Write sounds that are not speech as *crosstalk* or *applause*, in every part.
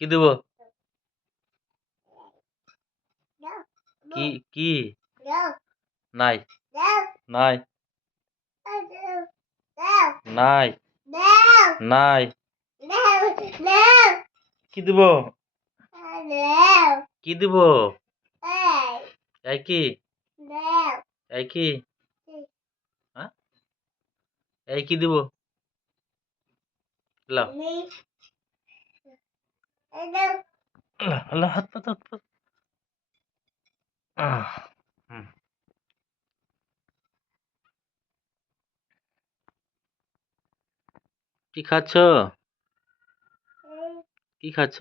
কি দেব? কি কি? নাই। নাই। নাই। নাই। কি দেব? কি দেব? এই কি? এই কি? এই কি দিব? লাও। হাত হাত কি খাচ্ছ? কি খাচ্ছ?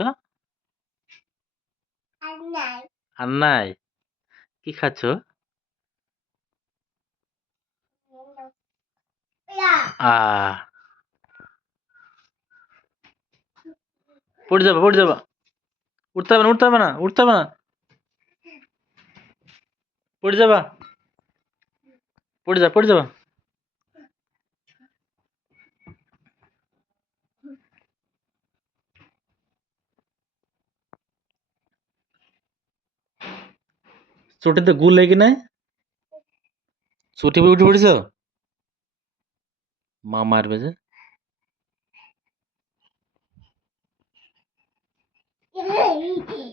আর নাই কি খাচ্ছ? हा. पुढे जा पुढे जा उठता म्हणा उठता म्हणा उठता म्हणा. पुढे जा बा. पुढे जा पुढे जा बा. छोटे तर गुल आहे की नाही? छोटी बिवटी पुढे जा Mamar beze. Hey!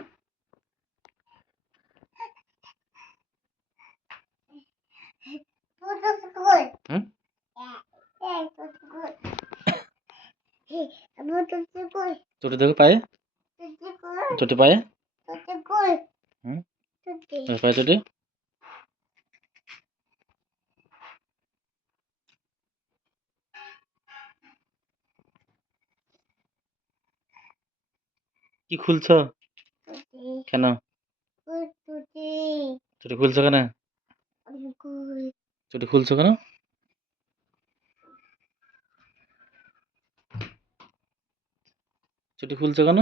*laughs* চটি দেখো পায়ে? চটি পায়ে? হুম? পায়ে চটি কি খুলছ? কেন? চটি খুলছো কেন? চটি খুলছো কেন? চটি খুলছো কেন?